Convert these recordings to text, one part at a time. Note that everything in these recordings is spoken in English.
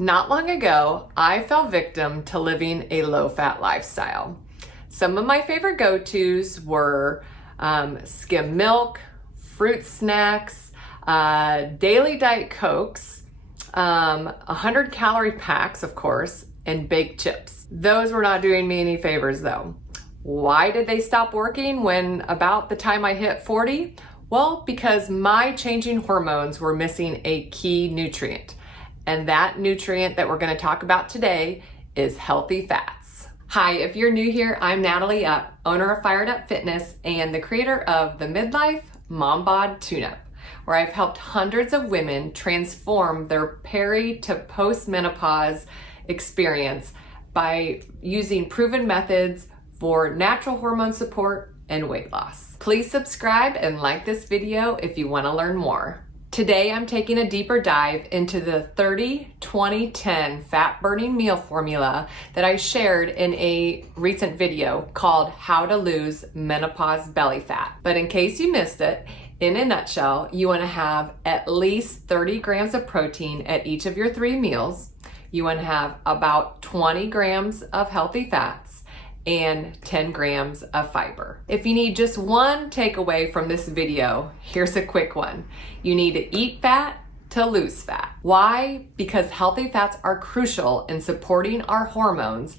Not long ago, I fell victim to living a low-fat lifestyle. Some of my favorite go-tos were skim milk, fruit snacks, daily Diet Cokes, 100-calorie packs, of course, and baked chips. Those were not doing me any favors though. Why did they stop working when about the time I hit 40? Well, because my changing hormones were missing a key nutrient. And that nutrient that we're going to talk about today is healthy fats. Hi, if you're new here, I'm Natalie Upp, owner of Fired Up Fitness and the creator of the Midlife Mom Bod TUNE-UPP, where I've helped hundreds of women transform their peri to post-menopause experience by using proven methods for natural hormone support and weight loss. Please subscribe and like this video if you want to learn more. Today, I'm taking a deeper dive into the 30-20-10 fat burning meal formula that I shared in a recent video called How to Lose Menopause Belly Fat. But in case you missed it, in a nutshell, you want to have at least 30 grams of protein at each of your 3 meals. You want to have about 20 grams of healthy fats and 10 grams of fiber. If you need just one takeaway from this video, here's a quick one. You need to eat fat to lose fat. Why? Because healthy fats are crucial in supporting our hormones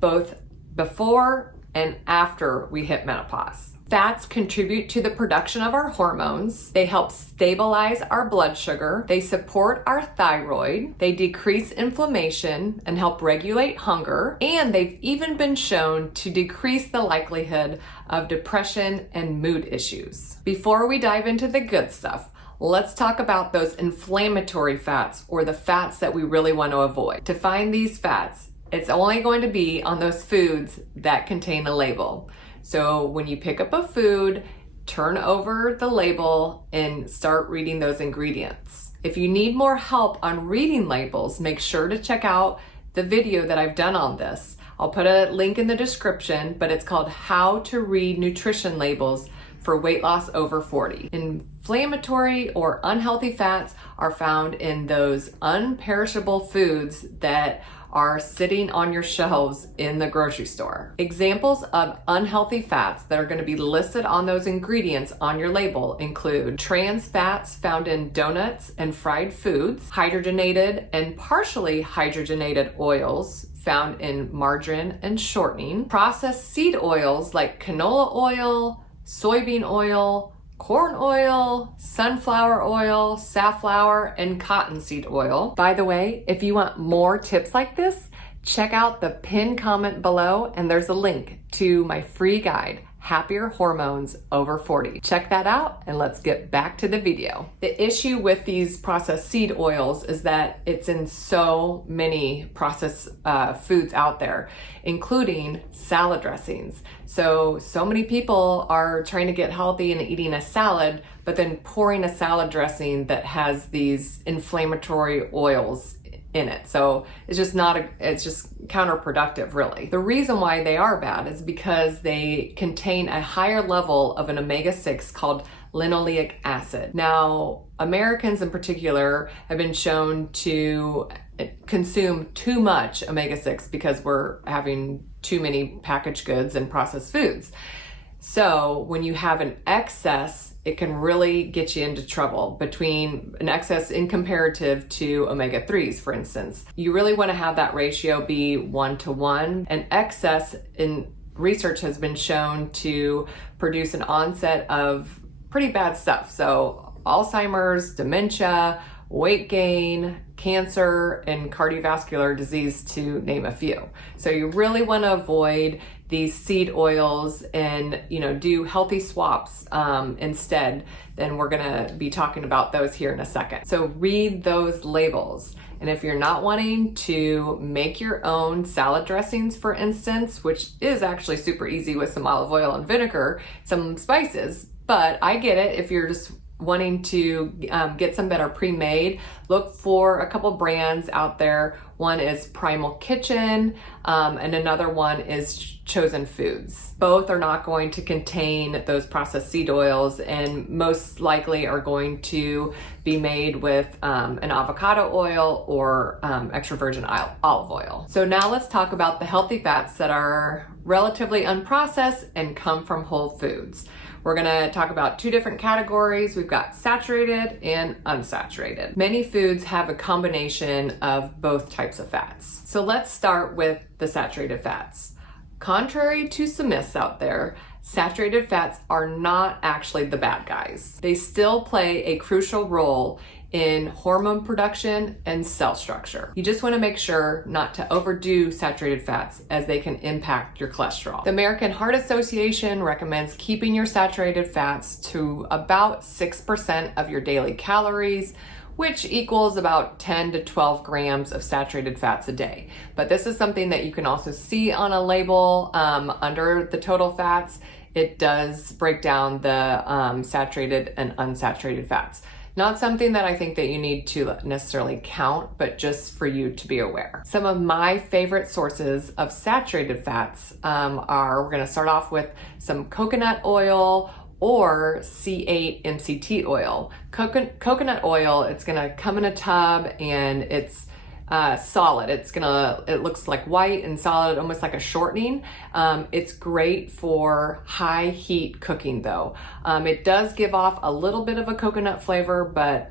both before and after we hit menopause. Fats contribute to the production of our hormones. They help stabilize our blood sugar. They support our thyroid. They decrease inflammation and help regulate hunger. And they've even been shown to decrease the likelihood of depression and mood issues. Before we dive into the good stuff, let's talk about those inflammatory fats, or the fats that we really want to avoid. To find these fats, it's only going to be on those foods that contain a label. So when you pick up a food, turn over the label and start reading those ingredients. If you need more help on reading labels, make sure to check out the video that I've done on this. I'll put a link in the description, but it's called How to Read Nutrition Labels for Weight Loss Over 40. Inflammatory or unhealthy fats are found in those unperishable foods that are sitting on your shelves in the grocery store. Examples of unhealthy fats that are going to be listed on those ingredients on your label include trans fats found in donuts and fried foods, hydrogenated and partially hydrogenated oils found in margarine and shortening, processed seed oils like canola oil, soybean oil, corn oil, sunflower oil, safflower, and cottonseed oil. By the way, if you want more tips like this, check out the pinned comment below and there's a link to my free guide, Happier Hormones Over 40. Check that out and let's get back to the video. The issue with these processed seed oils is that it's in so many processed foods out there, including salad dressings. So many people are trying to get healthy and eating a salad, but then pouring a salad dressing that has these inflammatory oils in it. So it's just counterproductive, really. The reason why they are bad is because they contain a higher level of an omega-6 called linoleic acid. Now, Americans in particular have been shown to consume too much omega-6 because we're having too many packaged goods and processed foods. So when you have an excess, it can really get you into trouble. Between an excess in comparative to omega-3s, for instance. You really want to have that ratio be 1-to-1. An excess in research has been shown to produce an onset of pretty bad stuff. So Alzheimer's, dementia, weight gain, cancer, and cardiovascular disease, to name a few. So you really want to avoid these seed oils and do healthy swaps instead. Then we're gonna be talking about those here in a second. So read those labels. And if you're not wanting to make your own salad dressings, for instance, which is actually super easy with some olive oil and vinegar, some spices, but I get it if you're just wanting to get some that are pre-made, look for a couple brands out there. One is Primal Kitchen, and another one is Chosen Foods. Both are not going to contain those processed seed oils, and most likely are going to be made with an avocado oil or extra virgin olive oil. So now let's talk about the healthy fats that are relatively unprocessed and come from whole foods. We're gonna talk about two different categories. We've got saturated and unsaturated. Many foods have a combination of both types of fats. So let's start with the saturated fats. Contrary to some myths out there, saturated fats are not actually the bad guys. They still play a crucial role in hormone production and cell structure. You just want to make sure not to overdo saturated fats, as they can impact your cholesterol. The American Heart Association recommends keeping your saturated fats to about 6% of your daily calories, which equals about 10 to 12 grams of saturated fats a day. But this is something that you can also see on a label under the total fats. It does break down the saturated and unsaturated fats. Not something that I think that you need to necessarily count, but just for you to be aware. Some of my favorite sources of saturated fats we're gonna start off with some coconut oil or C8 MCT oil. Coconut oil, it's gonna come in a tub and it's solid. It looks like white and solid, almost like a shortening. It's great for high heat cooking though. It does give off a little bit of a coconut flavor, but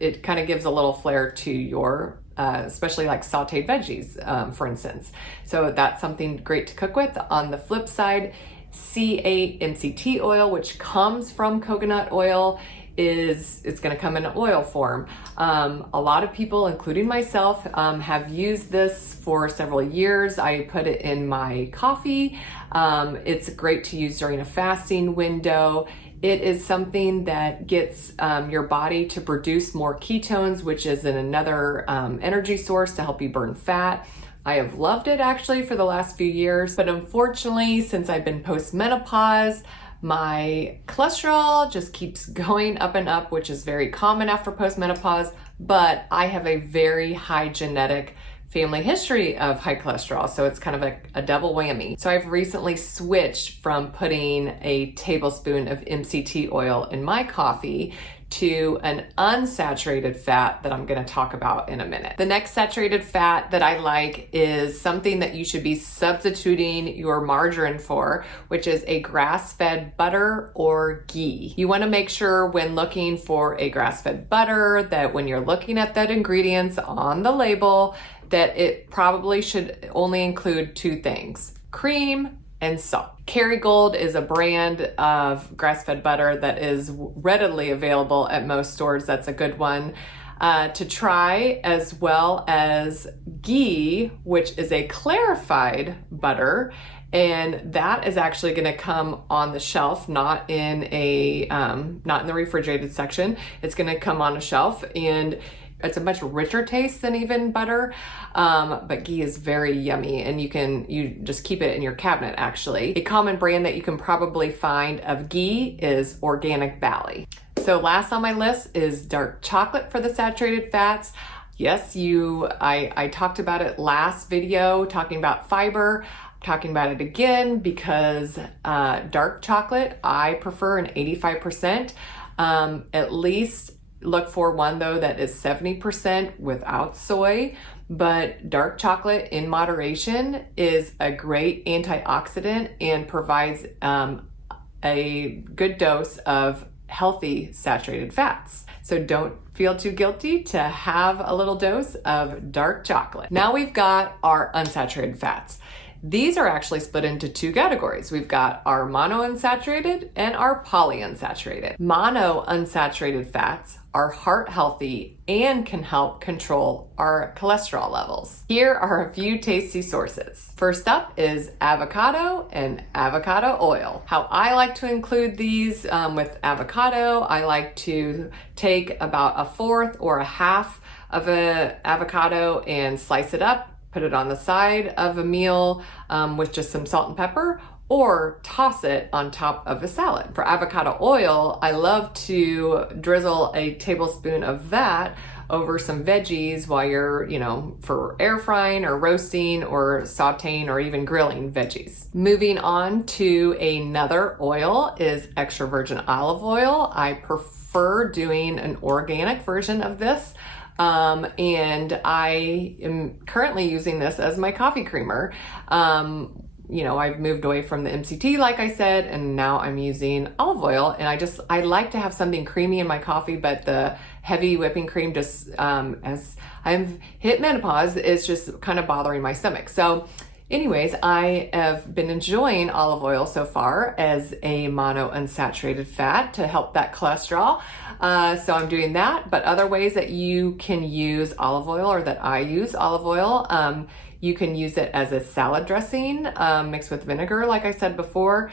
it kind of gives a little flair to your especially like sauteed veggies, for instance. So that's something great to cook with. On the flip side, C8 MCT oil, which comes from coconut oil, it's going to come in oil form. A lot of people, including myself, have used this for several years. I put it in my coffee. It's great to use during a fasting window. It is something that gets your body to produce more ketones, which is another energy source to help you burn fat. I have loved it actually for the last few years, but unfortunately, since I've been post-menopause, my cholesterol just keeps going up and up, which is very common after postmenopause, but I have a very high genetic family history of high cholesterol, so it's kind of a double whammy. So I've recently switched from putting a tablespoon of MCT oil in my coffee to an unsaturated fat that I'm going to talk about in a minute. The next saturated fat that I like is something that you should be substituting your margarine for, which is a grass-fed butter or ghee. You want to make sure when looking for a grass-fed butter that when you're looking at that ingredients on the label, that it probably should only include two things: cream and salt. Kerrygold is a brand of grass-fed butter that is readily available at most stores. That's a good one to try, as well as ghee, which is a clarified butter, and that is actually going to come on the shelf, not in the refrigerated section. It's going to come on a shelf, and it's a much richer taste than even butter, but ghee is very yummy, and you just keep it in your cabinet actually. A common brand that you can probably find of ghee is Organic Valley. So last on my list is dark chocolate for the saturated fats. Yes, I talked about it last video, talking about fiber. Talking about it again because dark chocolate, I prefer an 85%, at least. Look for one though that is 70% without soy, but dark chocolate in moderation is a great antioxidant and provides a good dose of healthy saturated fats. So don't feel too guilty to have a little dose of dark chocolate. Now we've got our unsaturated fats. These are actually split into two categories. We've got our monounsaturated and our polyunsaturated. Monounsaturated fats are heart healthy and can help control our cholesterol levels. Here are a few tasty sources. First up is avocado and avocado oil. How I like to include these with avocado, I like to take about a fourth or a half of an avocado and slice it up, put it on the side of a meal with just some salt and pepper, or toss it on top of a salad. For avocado oil, I love to drizzle a tablespoon of that over some veggies while you're, for air frying or roasting or sauteing or even grilling veggies. Moving on to another oil is extra virgin olive oil. I prefer doing an organic version of this. And I am currently using this as my coffee creamer. I've moved away from the MCT, like I said, and now I'm using olive oil. And I like to have something creamy in my coffee, but the heavy whipping cream just, as I've hit menopause, is just kind of bothering my stomach. So anyways, I have been enjoying olive oil so far as a monounsaturated fat to help that cholesterol. So I'm doing that, but other ways that you can use olive oil, or that I use olive oil, you can use it as a salad dressing mixed with vinegar, like I said before.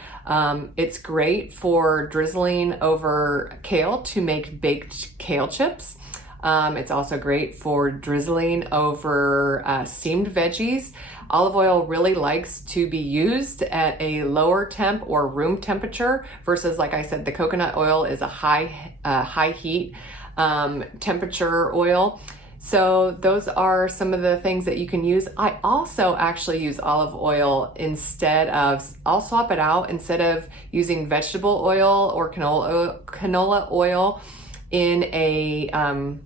It's great for drizzling over kale to make baked kale chips. It's also great for drizzling over steamed veggies. Olive oil really likes to be used at a lower temp or room temperature versus, like I said, the coconut oil is a high heat temperature oil. So those are some of the things that you can use. I also actually use olive oil I'll swap it out instead of using vegetable oil or canola oil in a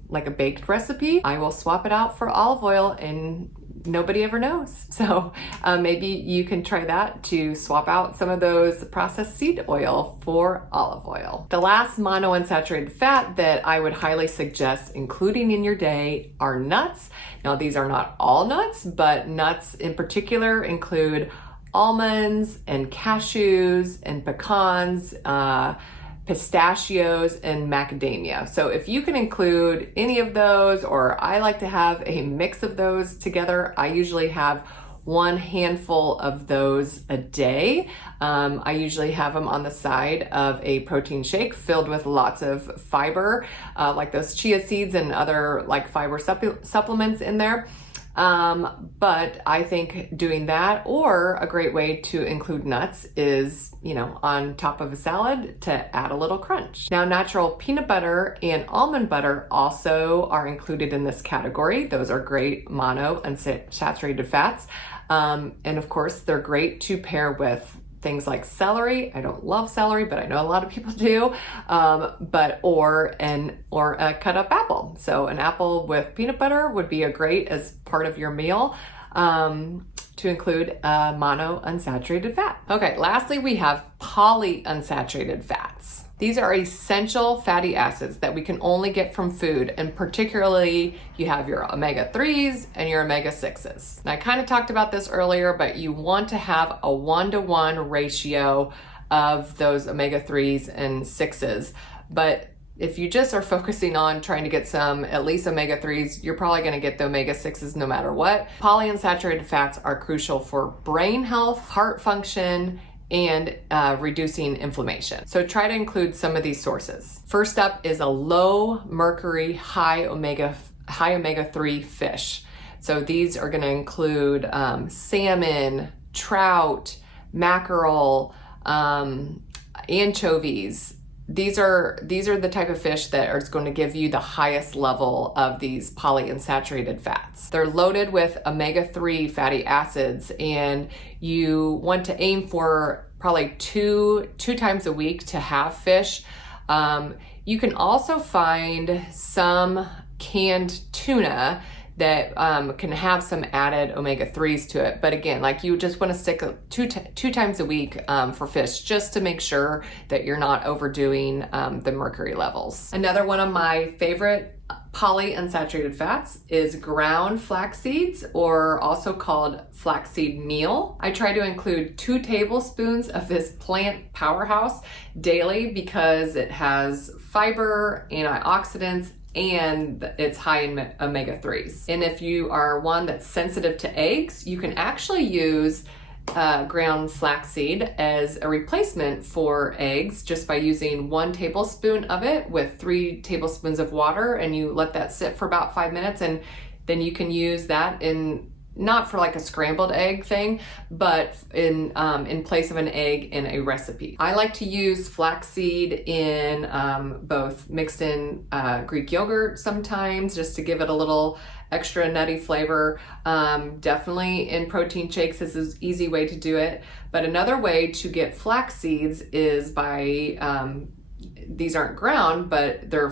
like a baked recipe. I will swap it out for olive oil and nobody ever knows. So maybe you can try that to swap out some of those processed seed oil for olive oil. The last monounsaturated fat that I would highly suggest including in your day are nuts. Now, these are not all nuts, but nuts in particular include almonds and cashews and pecans, pistachios, and macadamia. So if you can include any of those, or I like to have a mix of those together, I usually have one handful of those a day. I usually have them on the side of a protein shake filled with lots of fiber, like those chia seeds and other like fiber supplements in there. But I think doing that, or a great way to include nuts, is, on top of a salad to add a little crunch. Now, natural peanut butter and almond butter also are included in this category. Those are great monounsaturated fats. And of course, they're great to pair with things like celery. I don't love celery, but I know a lot of people do. Or a cut up apple. So an apple with peanut butter would be great as part of your meal to include monounsaturated fat. Okay, lastly, we have polyunsaturated fats. These are essential fatty acids that we can only get from food, and particularly you have your omega-3s and your omega-6s. And I kind of talked about this earlier, but you want to have a 1-to-1 ratio of those omega-3s and 6s. But if you just are focusing on trying to get some, at least omega-3s, you're probably going to get the omega-6s no matter what. Polyunsaturated fats are crucial for brain health, heart function, and reducing inflammation. So try to include some of these sources. First up is a low mercury, high omega-3 fish. So these are going to include salmon, trout, mackerel, anchovies. These are the type of fish that are going to give you the highest level of these polyunsaturated fats. They're loaded with omega-3 fatty acids, and you want to aim for probably two times a week to have fish. You can also find some canned tuna that can have some added omega-3s to it. But again, like, you just want to stick two times a week for fish, just to make sure that you're not overdoing the mercury levels. Another one of my favorite polyunsaturated fats is ground flax seeds, or also called flaxseed meal. I try to include 2 tablespoons of this plant powerhouse daily because it has fiber, antioxidants, and it's high in omega-3s. And if you are one that's sensitive to eggs, you can actually use ground flaxseed as a replacement for eggs, just by using 1 tablespoon of it with 3 tablespoons of water, and you let that sit for about 5 minutes, and then you can use that in not for like a scrambled egg thing, but in place of an egg in a recipe. I like to use flaxseed in both mixed in Greek yogurt sometimes, just to give it a little extra nutty flavor. Definitely in protein shakes, this is an easy way to do it. But another way to get flax seeds is by, these aren't ground, but they're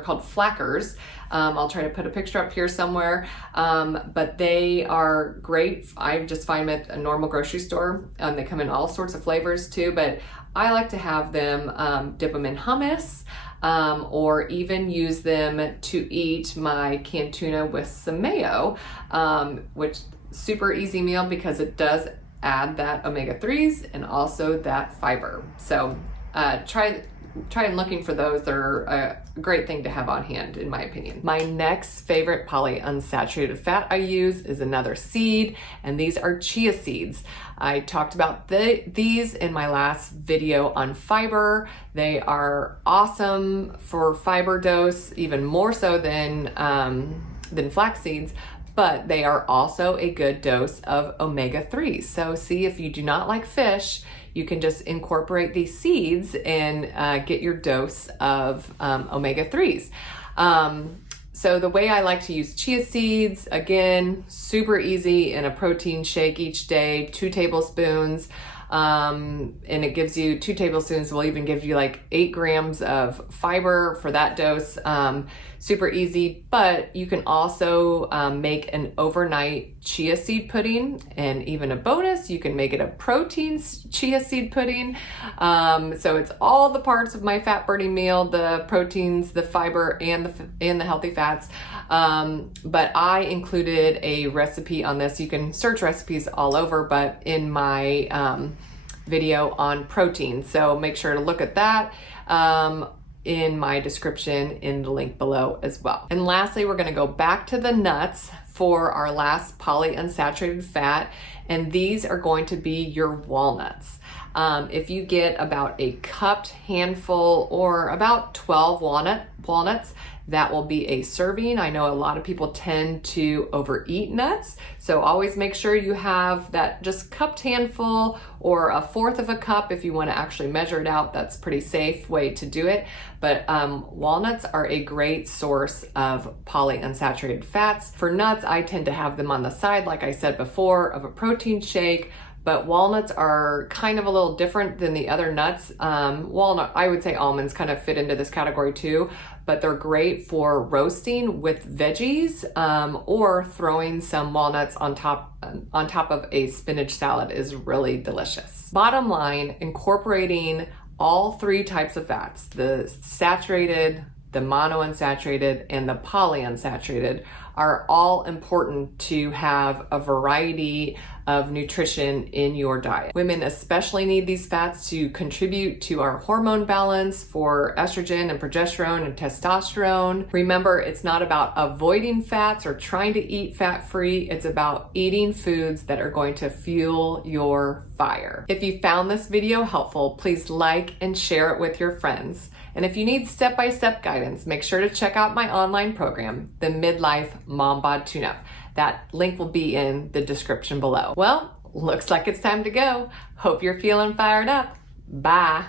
called flackers. I'll try to put a picture up here somewhere, but they are great. I just find them at a normal grocery store. They come in all sorts of flavors too, but I like to have them, dip them in hummus, or even use them to eat my canned tuna with some mayo, which super easy meal because it does add that omega-3s and also that fiber. So try and looking for those. They're a great thing to have on hand, in my opinion. My next favorite polyunsaturated fat I use is another seed, and these are chia seeds. I talked about these in my last video on fiber. They are awesome for fiber dose, even more so than flax seeds, but they are also a good dose of omega-3s. So see, if you do not like fish, you can just incorporate these seeds and get your dose of omega-3s. So the way I like to use chia seeds, again, super easy in a protein shake each day, 2 tablespoons. And it gives you 2 tablespoons will even give you like 8 grams of fiber for that dose. Super easy, but you can also make an overnight chia seed pudding, and even a bonus, you can make it a protein chia seed pudding. So it's all the parts of my fat burning meal, the proteins, the fiber, and the healthy fats. But I included a recipe on this. You can search recipes all over, but in my video on protein. So make sure to look at that in my description in the link below as well. And lastly, we're gonna go back to the nuts for our last polyunsaturated fat, and these are going to be your walnuts. If you get about a cupped handful or about 12 walnuts, that will be a serving. I know a lot of people tend to overeat nuts, so always make sure you have that just cupped handful or 1/4 of a cup if you want to actually measure it out. That's a pretty safe way to do it. But walnuts are a great source of polyunsaturated fats. For nuts, I tend to have them on the side, like I said before, of a protein shake. But walnuts are kind of a little different than the other nuts. I would say almonds kind of fit into this category too, but they're great for roasting with veggies, or throwing some walnuts on top of a spinach salad is really delicious. Bottom line, incorporating all 3 types of fats, the saturated, the monounsaturated, and the polyunsaturated, are all important to have a variety of nutrition in your diet. Women especially need these fats to contribute to our hormone balance for estrogen and progesterone and testosterone. Remember, it's not about avoiding fats or trying to eat fat-free. It's about eating foods that are going to fuel your fire. If you found this video helpful, please like and share it with your friends. And if you need step-by-step guidance, make sure to check out my online program, the Midlife Mom Bod Tune-Up. That link will be in the description below. Well, looks like it's time to go. Hope you're feeling fired up. Bye.